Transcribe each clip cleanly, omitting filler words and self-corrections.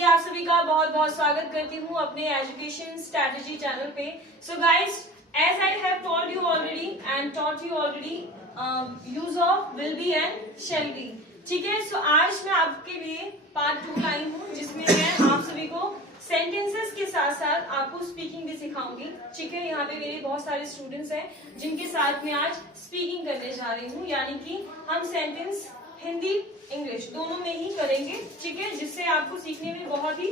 भी आप सभी का बहुत बहुत स्वागत करती हूँ अपने एजुकेशन स्ट्रेटजी चैनल पे। So guys, as I have told you already and taught you already use of will be and shall be. ठीक है, सो आज मैं आपके लिए पार्ट 2 लाई हूँ, जिसमें मैं आप सभी को सेंटेंसेस के साथ साथ आपको स्पीकिंग भी सिखाऊंगी। ठीक है, यहाँ पे मेरे बहुत सारे स्टूडेंट्स हैं जिनके साथ मैं आज स्पीकिंग करने जा रही हूँ, यानी कि हम सेंटेंस हिंदी इंग्लिश दोनों में ही करेंगे। ठीक है, जिससे आपको सीखने में बहुत ही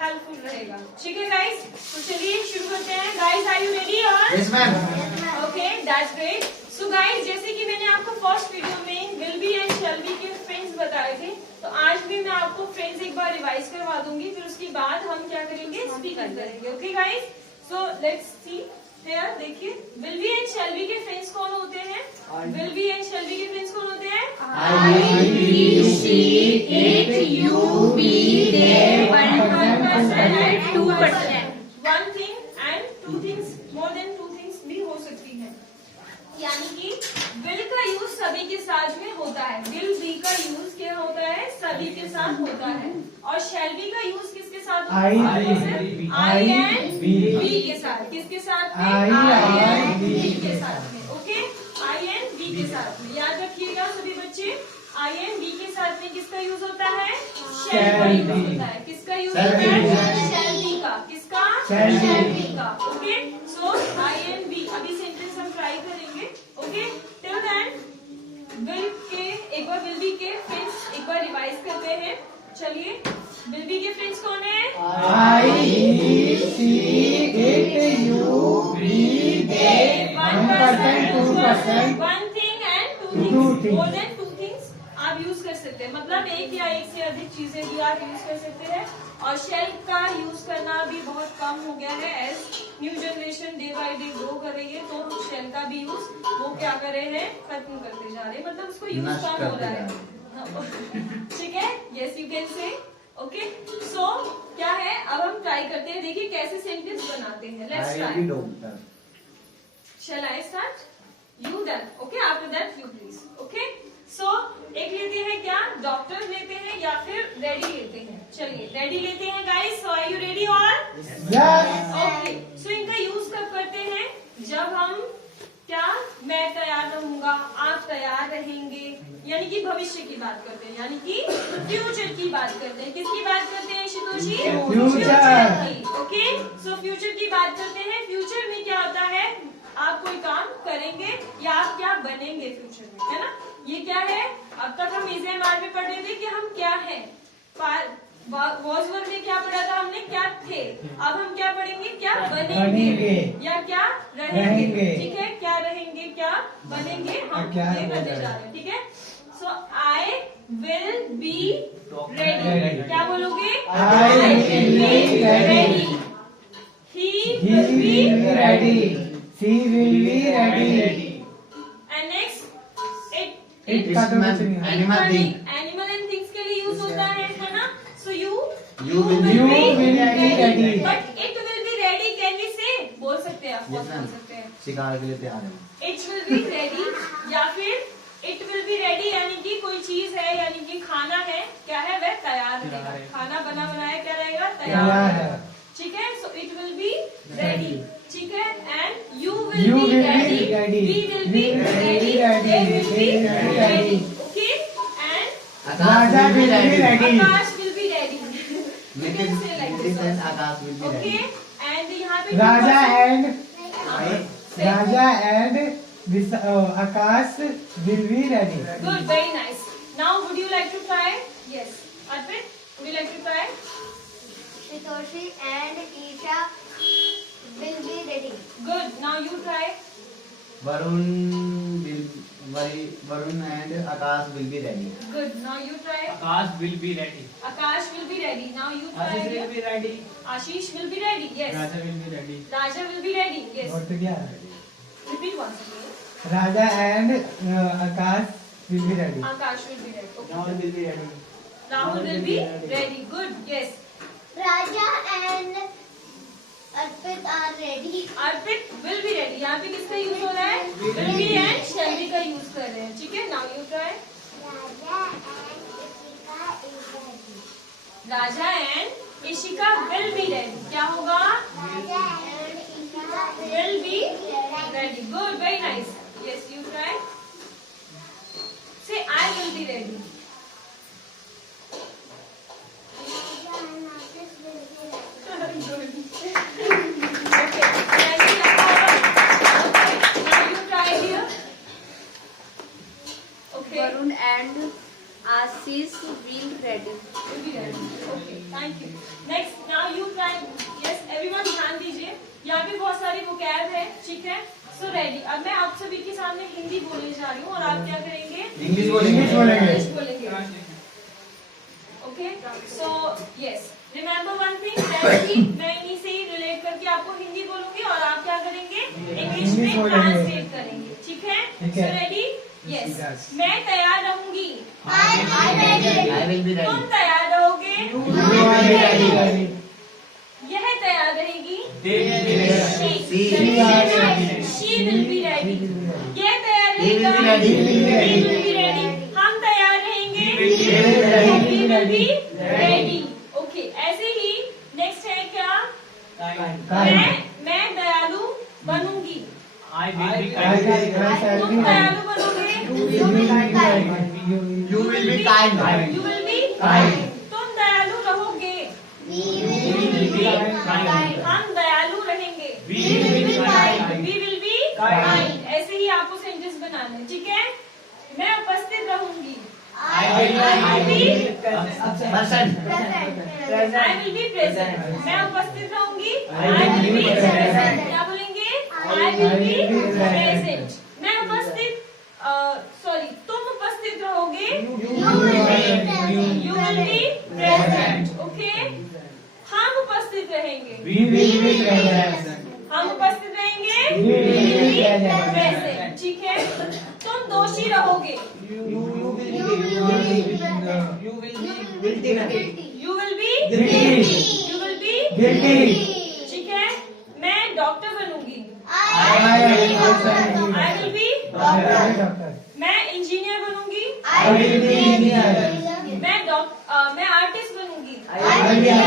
हेल्पफुल रहेगा। ठीक है गाइस, तो चलिए शुरू करते हैं। Guys, are you ready? Yes ma'am. Okay, that's great. So guys, जैसे कि मैंने आपको फर्स्ट वीडियो में will be and shall be के फ्रेंड्स बताए थे, तो आज भी मैं आपको फ्रेंड्स एक बार रिवाइज करवा दूंगी, फिर उसके बाद हम क्या करेंगे, स्पीकिंग करेंगे। Okay guys, so let's see here. देखिए, will be and shall be के फ्रेंड्स कौन होते हैं? Will be and shall be के फ्रेंड्स कौन होते हैं? I, he, she, it, you, we, they, one person and two person. One thing and two things, more than two things भी हो सकती है। यानी कि विल का यूज सभी के साथ में होता है, विल बी का यूज क्या होता है, सभी के साथ होता है। और शैल बी का यूज किसके साथ होता है? आई एंड बी के साथ। किसके साथ में? आई एंड बी के साथ में। ओके, आई एंड बी के साथ में। याद रखिएगा सभी बच्चे, आई एंड बी के साथ में किसका यूज होता है? शैल का यूज होता है। किसका यूज होता है? शैल बी का। किसका? शैल बी का। Okay, so I and be. अभी सेंटेंस हम ट्राई करेंगे। ओके, टिल देन विल के एक बार विल बी के फ्रेंड्स एक बार रिवाइज करते हैं। चलिए, विल बी के फ्रेंड्स कौन है? I, he, she, it, you, we, they, one person, two person. One thing and two Two things, things. More than two things आप यूज कर सकते हैं। मतलब एक या एक से अधिक चीजें भी आप यूज कर सकते हैं। और शेल का यूज करना भी बहुत कम हो गया है, as new generation day by day grow कर रही है, तो शेल का भी यूज वो क्या कर रहे हैं, खत्म करते जा रहे हैं। मतलब उसको यूज कम हो रहा है। ठीक है, yes you can say. Okay, so क्या है, अब हम ट्राई करते हैं। देखिए कैसे सेंटेंस बनाते हैं। Let's try. Shall I start? You done. Okay, after that you please. Okay. So एक लेते हैं क्या, डॉक्टर लेते हैं या फिर रेडी लेते हैं? चलिए रेडी लेते हैं guys. So are you ready all? Yes. Okay. So इनका यूज कब करते हैं? जब हम क्या, मैं तैयार रहूंगा, आप तैयार रहेंगे, यानी कि भविष्य की बात करते हैं, यानी कि फ्यूचर की बात करते हैं। किसकी बात करते हैं शितोषी? फ्यूचर की। ओके, सो फ्यूचर की बात करते हैं। फ्यूचर में क्या होता है, आप कोई काम करेंगे या आप क्या बनेंगे फ्यूचर में, है ना? ये क्या है, अब तक हम एग्जाम में पढ़ रहे थे कि हम क्या हैं। वॉजवर में क्या पढ़ा था हमने, क्या थे। अब हम क्या पढ़ेंगे, क्या बनेंगे या क्या रहेंगे। ठीक है, क्या रहेंगे क्या बनेंगे, हम ये करने जा रहे हैं। ठीक है, सो आई विल बी रेडी। क्या बोलोगे? I will be ready. He He will be will be ready. She will be ready. And next It का तो कुछ नहीं है. एनिमल एंड थिंग्स के लिए यूज होता है ना? So you will be ready. But it will be ready, can we say? बोल सकते हैं आप, Yes, बोल ma'am. सकते हैं। शिकार के लिए तैयार है। इट विल बी रेडी या फिर इट विल बी रेडी, यानी कि कोई चीज है, यानी कि खाना है, क्या है, वह तैयार रहेगा। खाना बना बनाया क्या रहेगा, तैयार रहेगा। ठीक है, so it will be ready. ठीक है, and you will be ready, we will be ready, they will be ready. Okay, and Raja will be ready. Aakash will be ready. You can say like this also. Aakash will be okay, ready. And यहाँ पे Raja and Akash will be ready. Good, very nice. Now, would you like to try? Yes. Arpit, would you like to try? Hitoshi and Isha will be ready. Good. Now you try. Varun and Akash will be ready. Good. Now you try. Akash will be ready. Akash will be ready. Now you try. Ashish will again. be ready. Ashish will be ready. Yes. Raja will be ready. Raja will be ready. Yes. और तो क्या है? Repeat once again. Raja and Akash will be ready. Akash will be ready. Okay. Rahul will be ready. Rahul will be ready. Good. Yes. Raja and Arpit are ready. Arpit will be ready. यहाँ पे किसका use हो रहा है? Will be and shall be का use कर रहे हैं। ठीक है, now you try. Raja and Ishika is ready. Raja and Ishika will be ready. क्या होगा? Will be ready. Good, very nice. Yes, you try. Say I will be ready. Okay. Ready, now you try here. Okay. Varun and Ashish will ready. Will be ready. Okay, thank you. Next, now you try. Yes, everyone ध्यान दीजिए. यहाँ पे बहुत सारी vocab है, ठीक है? So ready. अब मैं आप सभी के सामने हिंदी बोलने जा रही हूँ और आप क्या करेंगे? इंग्लिश बोलेंगे। इंग्लिश बोलेंगे. Okay. So yes. Remember one thing that कि मैं इन्हीं से ही relate करके आपको हिंदी बोलूंगी और आप क्या करेंगे? इंग्लिश में ट्रांसलेट करेंगे. ठीक है? So ready? Yes. मैं तैयार रहूंगी. I will be तुम ready. तैयार रहोगे. You will be ready. यह तैयार रहेगी. She She will be ready. यह तैयार He will रहेगा. be ready. He will be ready. हम तैयार रहेंगे. We will be ready. Okay. ऐसे ही नेक्स्ट है क्या? मैं दयालु बनूंगी. I will be I kind. तुम दयालु बनोगे. You will be kind. You will be kind. तुम दयालु रहोगे. हम दयालु रहेंगे. We will be kind. We will be kind. ऐसे ही आपको सेंटेंस बनाना है, ठीक है? मैं उपस्थित रहूंगी. I will be Person. I will be present. मैं उपस्थित रहूंगी. I will be present. क्या बोलेंगे? I will be present. मैं उपस्थित सॉरी तुम उपस्थित रहोगे. You will be present. Okay? हम उपस्थित रहेंगे. We will be present. हम उपस्थित रहेंगे. We will be present. ठीक है? तुम दोषी रहोगे. You will be ठीक है? मैं डॉक्टर बनूंगी. I will be मैं इंजीनियर बनूंगी. मैं artist बनूंगी. I will be an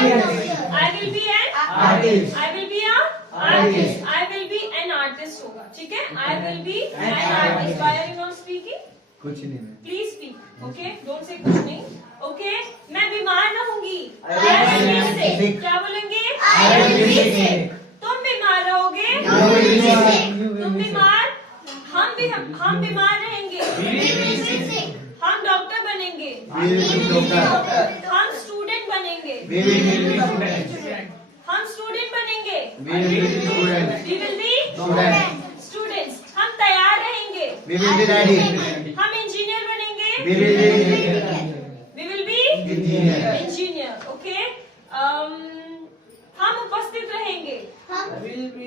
artist. होगा, ठीक है? I will be an artist. Why are you not speaking? कुछ नहीं है. Please speak. Okay? Don't say कुछ नहीं. Okay? मैं बीमार रहूंगी. I will be sick. क्या बोलेंगे? I will be sick. तुम बीमार रहोगे. तुम बीमार. हम बीमार रहेंगे. हम डॉक्टर बनेंगे. We will be doctor. हम स्टूडेंट बनेंगे. We will be हम स्टूडेंट बनेंगे. We will be student. We will be Student. students. हम तैयार रहेंगे. We will be ready. हम इंजीनियर बनेंगे. We will be We will be engineer. engineer. Okay? हम उपस्थित रहेंगे. We will be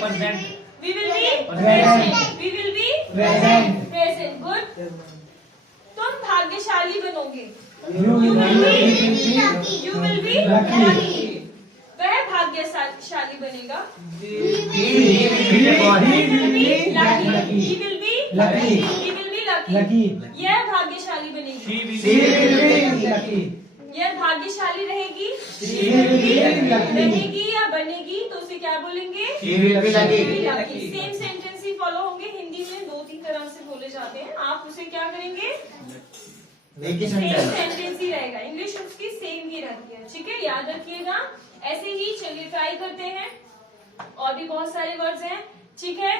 Present. We will be Present. We will be Present. present. Good. तुम भाग्यशाली बनोगे. You will be You will be lucky. वह भाग्यशाली बनेगा. He will be Lucky. lucky. He will be Lucky. He will be lucky. Lucky. यह भाग्यशाली बनेगी. She will She be will be lucky. यह भाग्यशाली रहेगी. She will be lucky. रहेगी या बनेगी तो उसे क्या बोलेंगे? She will be lucky. Same sentence he follow होंगे. हिंदी में 2-3 तरह से बोले जाते हैं. आप उसे क्या करेंगे? एक ही सेम सेंटेंस. सेंटेंस ही रहेगा. इंग्लिश उसकी सेम ही रहती है, ठीक है? याद रखिएगा. ऐसे ही चलिए ट्राई करते हैं. और भी बहुत सारे वर्ड्स हैं, ठीक है?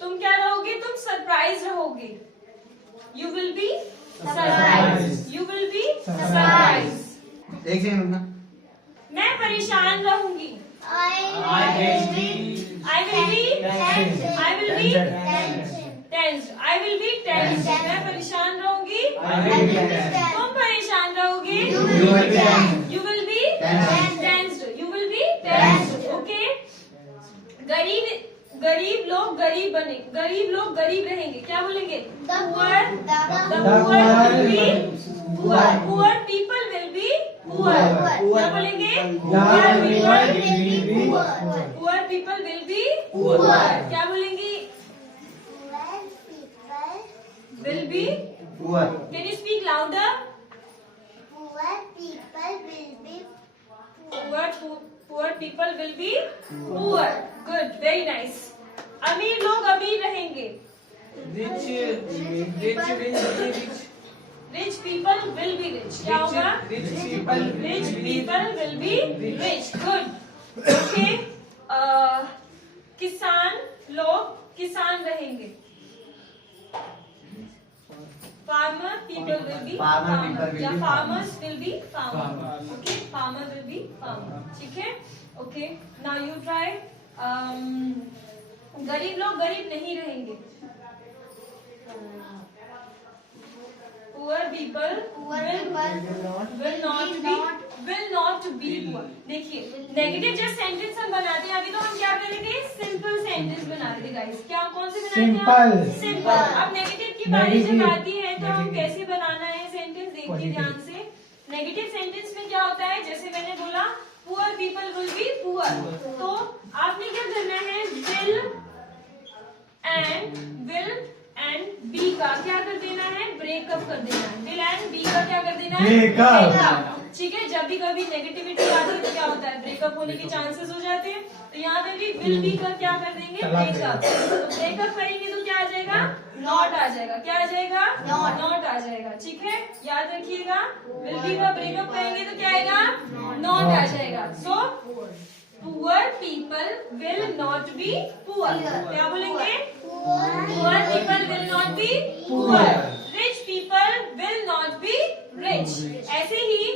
तुम क्या रहोगे? तुम सरप्राइज रहोगे. You will be surprise. You will be surprise. एक सेकंड रुकना. मैं परेशान रहूंगी. I will be I will be tensed. I will be tensed. मैं परेशान रहूंगी. I will be tensed. तुम परेशान रहोगे. You will be tensed. You will be Tensed. tensed. You will be tensed. Okay? गरीब लोग गरीब रहेंगे. क्या बोलेंगे? The Poor people will be poor. क्या बोलेंगे? Poor people will be poor. क्या बोलेंगी? Will be. Poor. Can you speak louder? Poor people will be poor people will be poor. Good, very nice. अमीर लोग अमीर रहेंगे. Rich will be rich. Rich people will be rich. क्या होगा? Rich people rich people will be rich. Good. Okay. किसान लोग किसान रहेंगे. Farmer people will be Farmer people farmer will या be farmers will be farmer. Farmer. Okay, farmer will be farmer. ठीक है. Okay, now you try. गरीब लोग गरीब नहीं रहेंगे. Poor people Poor will people will not be poor. देखिए, negative जब सेंटेंस हम बनाते हैं, अभी तो हम क्या कर रहे थे? सिंपल सेंटेंस बना रहे थे गाइस. क्या कौन से बना रहे थे? Simple. सिंपल. अब नेगेटिव की बारी जब Negative. आती है तो हम Negative. कैसे बनाना है सेंटेंस? देखिए Positive. ध्यान से. नेगेटिव सेंटेंस में क्या होता है? जैसे मैंने बोला poor people will be poor, तो आपने क्या करना है? विल एंड बी का क्या कर देना है? ब्रेकअप कर देना है. विल एंड बी का क्या कर देना है? Breakup. ठीक है. जब भी कभी नेगेटिविटी आती है तो क्या होता है? ब्रेकअप होने के चांसेस हो जाते हैं. तो यहाँ पे भी विल बी का क्या कर देंगे? तलाक ब्रेकअप. तो ब्रेकअप करेंगे तो क्या आ जाएगा? नॉट आ जाएगा. क्या आ जाएगा? Not. नॉट आ जाएगा. ठीक है, याद रखिएगा. विल बी का ब्रेकअप करेंगे तो क्या आएगा? नॉट आ जाएगा. So poor people will not be poor. क्या बोलेंगे? Poor people will not be poor. Rich people will not be rich. ऐसे ही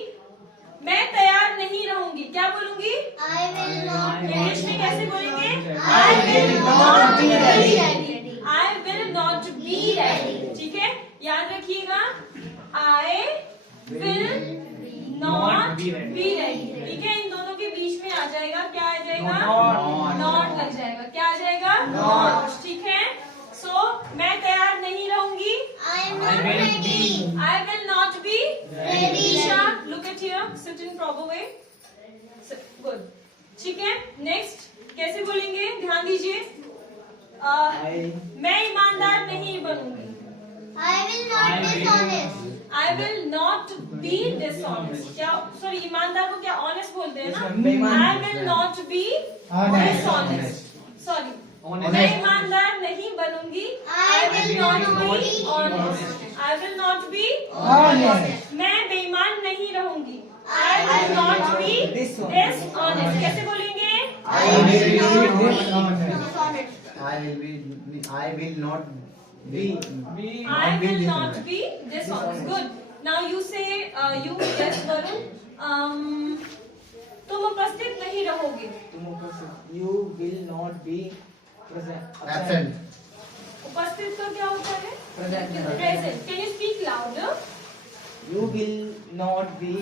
मैं तैयार नहीं रहूंगी. क्या बोलूंगी? I will not इंग्लिश में कैसे बोलेंगे? I will not be ready. I will not be ready. ठीक है, याद रखिएगा. I will not be ready. ठीक है, इन दोनों के बीच में आ जाएगा. क्या आ जाएगा? नॉट लग जाएगा. क्या आ जाएगा? नॉट. ठीक है. सो मैं तैयार नहीं रहूंगी. I am not ready. I will not be Ready. Isha, look at here. Sit in proper way. Good. ठीक है. नेक्स्ट कैसे बोलेंगे? ध्यान दीजिए. मैं ईमानदार नहीं बनूंगी. I will not dishonest. I will not be dishonest. क्या? सॉरी, ईमानदार को क्या ऑनेस्ट बोलते हैं ना? बेईमान. I will not be Honest. dishonest. Sorry. Honest. मैं ईमानदार नहीं बनूंगी. I will not be honest. I will not be Honest. मैं बेईमान नहीं रहूंगी. I will not be dishonest. कैसे बोलेंगे? I will not be Dishonest. dishonest. I will not be. I will not be dishonest. Good. Now you say you yes Varun. तुम उपस्थित नहीं रहोगे. You will not be present. Absent. उपस्थित का क्या होता है? Present. Present. Can you speak louder? You will not be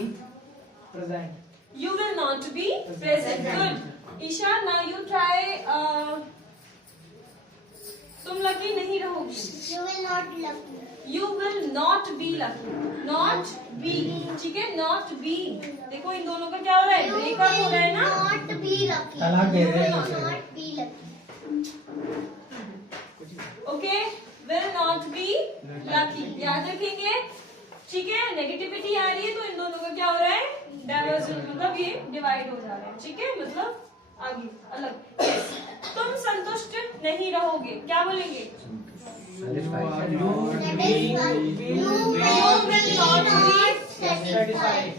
present. You will not be present. Good. Isha, now you try. तुम लकी नहीं रहोगी. You will not lucky. You will not be lucky. Not be. ठीक है, not be. देखो इन दोनों का क्या हो रहा है? You ब्रेकअप हो रहा है will ना? not be lucky. तलाक दे You रहे हैं will उसे. not be lucky. Okay, will not be lucky. याद रखेंगे. ठीक है, नेगेटिविटी आ रही है तो इन दोनों का क्या हो रहा है? डाइवर्जन, मतलब ये डिवाइड हो जा रहा है. ठीक है, मतलब आगे अलग. तुम संतुष्ट नहीं रहोगे. क्या बोलेंगे? Satisfied. That is one. You will not be satisfied.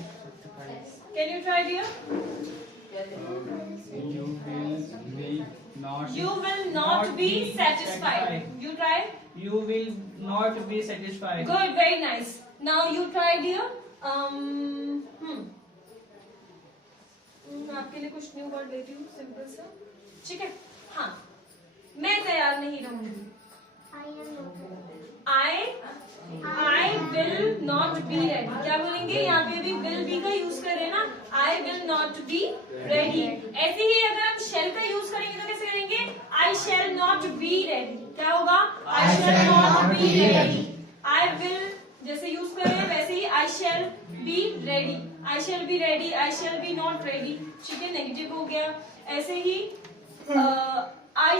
Can you try dear? You will not be satisfied. You try. You will not be satisfied. Good, very nice. Now you try dear. मैं आपके लिए कुछ new word देती हूँ, simple सा. ठीक है. हाँ, मैं तैयार नहीं रहूंगी. I will not be ready. क्या बोलेंगे? यहाँ पे भी will be का यूज कर रहे हैं ना. I will not be ready. ऐसे ही अगर हम shall का यूज करेंगे तो कैसे करेंगे? I shall not be ready. क्या होगा? I shall not be ready. I will जैसे यूज कर रहे हैं वैसे ही I shall be ready. I shall be ready. I shall be not ready. ठीक है, नेगेटिव हो गया. ऐसे ही I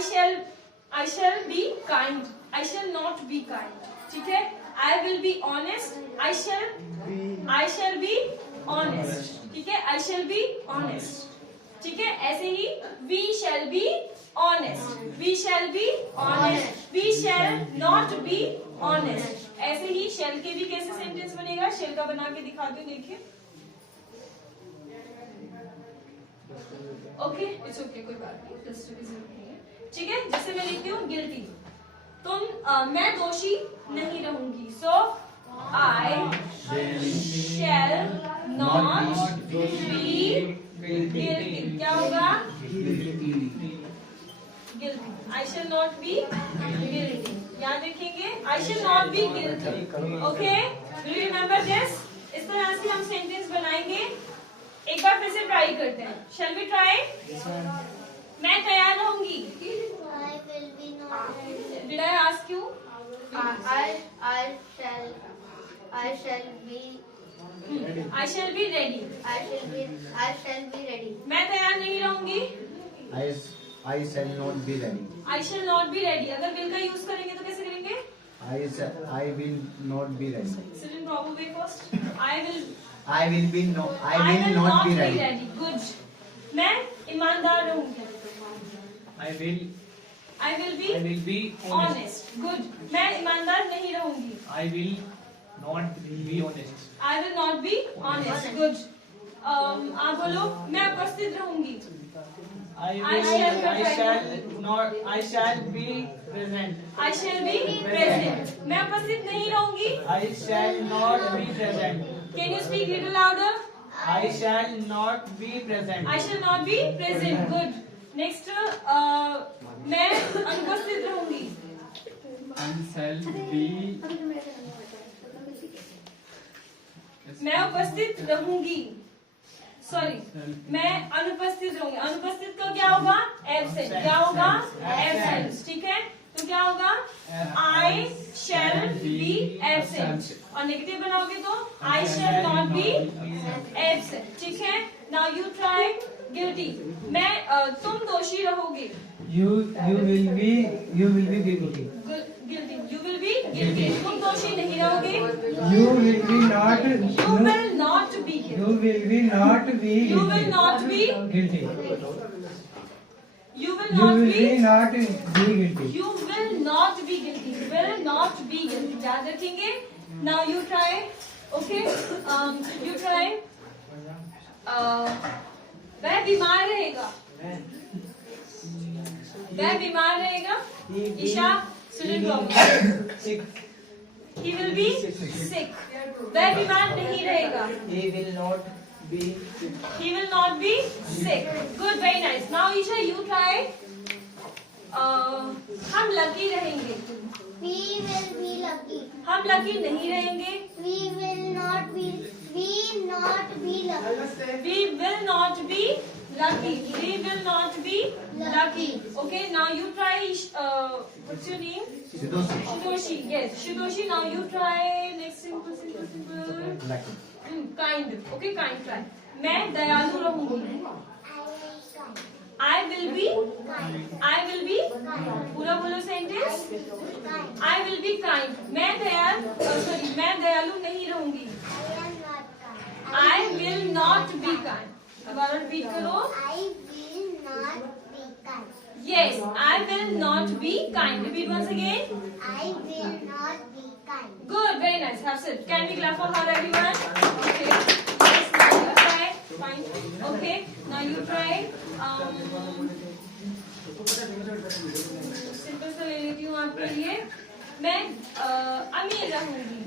shall be kind. I shall not be kind. ठीक है. I will be honest. I shall be honest. ठीक है. I shall be honest. ठीक है, ऐसे ही we shall be honest, we shall be honest, we shall not be honest. ऐसे ही shall के भी कैसे सेंटेंस बनेगा, shall का बना के दिखाती हूँ, देखिए. ओके, इट्स ओके, कोई बात नहीं, डिस्टर्ब की जरूरत नहीं है. ठीक है, जैसे मैं लिखती हूँ गिल्टी, मैं दोषी नहीं रहूंगी. सो I shall not be guilty. क्या होगा? Guilty. I shall not be guilty. याद रखेंगे, I shall not be guilty. Okay? Do you remember this? इस तरह से हम सेंटेंस बनाएंगे. एक बार फिर से ट्राई करते हैं. Shall we try? मैं तैयार रहूंगी. I will be not ready. Did I ask you? I shall be I shall be ready. I shall be ready. मैं तैयार नहीं रहूंगी. I shall not be ready. I shall not be ready. अगर will का use करेंगे तो कैसे करेंगे? I will not be ready. Sit in proper way first. I will I will not be ready. Good. मैं ईमानदार रहूंगी. I will I will be honest. Good. मैं ईमानदार नहीं रहूंगी. I will not be honest. I will not be honest. Good. आप बोलो, मैं उपस्थित रहूंगी. I shall be present. I shall be present. मैं उपस्थित नहीं रहूंगी. I shall not be present. Can you speak little louder? I shall not be present. I shall not be present. Good. Next, मैं अनुपस्थित रहूंगी. मैं उपस्थित रहूंगी. सॉरी, मैं अनुपस्थित रहूंगी. अनुपस्थित का क्या होगा? एब्सेंट. क्या होगा? एब्सेंट. ठीक है, तो क्या होगा? I shall be absent. और नेगेटिव बनाओगे तो I shall not be absent. ठीक है, now you try guilty. मैं तुम दोषी रहोगे. You will be guilty. Guilty. You will be guilty. तुम दोषी नहीं रहोगे. You will be not. You will not be guilty. You will be not be You will not be. guilty. You will You not will be. be not be guilty. You will not be guilty. Will not be guilty. याद रखेंगे. Now you try. Okay. You try. वह बीमार रहेगा. वह बीमार रहेगा. ईशा, सुनिल बाबू. Sick. He will be sick. वह बीमार नहीं रहेगा. He will not be sick. He will not be sick. Good, very nice. Now Isha, you try. हम लकी रहेंगे. We will be lucky. हम लकी नहीं रहेंगे. We not be lucky. We will not be lucky. We will not be lucky. Okay, now you try. What's your name? Shidoshi. Yes, Shidoshi. Now you try. Next simple. Kind. Okay, kind. Try. मैं दयालु रहूंगी. I will be. पूरा बोलो sentence. I will be kind. मैं दयालु नहीं रहूंगी. I will not be kind. दोबारा रिपीट करो. I will not be kind. Yes, I will not be kind. Repeat once again. I will not be kind. Good, very nice. Have sit. Can we clap for her, everyone? Okay. Yes, now you try. Fine. Okay. Now you try. Simple सा ले लेती हूँ आपके लिए. मैं अमीर रहूंगी.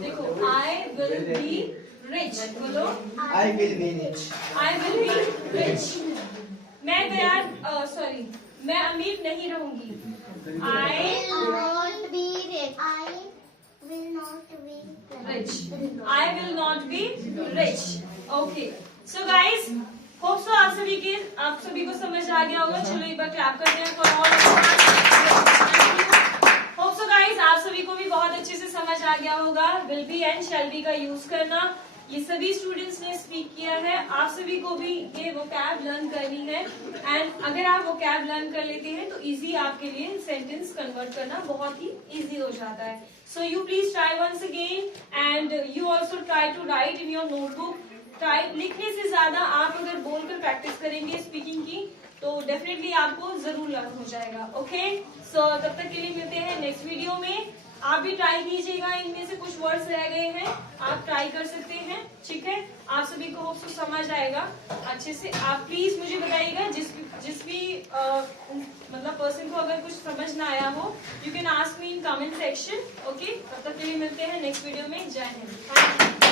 देखो, I will be rich. बोलो. I will be rich. I will be rich. मैं अमीर नहीं रहूंगी. I will not be rich. I will not be rich. Okay. So guys, hope so आप सभी को समझ आ गया होगा. चलो एक बार क्लैप करते हैं for all. Hope so guys, आप सभी को भी बहुत अच्छे से समझ आ गया होगा will be and shall be का यूज करना. ये सभी स्टूडेंट्स ने स्पीक किया है. आप सभी को भी ये वोकैब लर्न करनी है. एंड अगर आप वोकैब लर्न कर लेते हैं तो इजी आपके लिए सेंटेंस कन्वर्ट करना बहुत ही इजी हो जाता है. So you please try once again and you also try to write in your notebook लिखने से ज्यादा आप अगर बोलकर प्रैक्टिस करेंगे स्पीकिंग की तो डेफिनेटली आपको जरूर लर्न हो जाएगा। ओके, सो तब तक के लिए मिलते हैं नेक्स्ट वीडियो में। आप भी ट्राई कीजिएगा, इनमें से कुछ वर्ड्स रह गए हैं, आप ट्राई कर सकते हैं। ठीक है, आप सभी को होप सो समझ आएगा अच्छे से। आप प्लीज मुझे बताइएगा जिस भी मतलब पर्सन को अगर कुछ समझ ना आया हो, you can ask me in comment section. Okay, तब तक के लिए मिलते हैं नेक्स्ट वीडियो में। जय हिंद।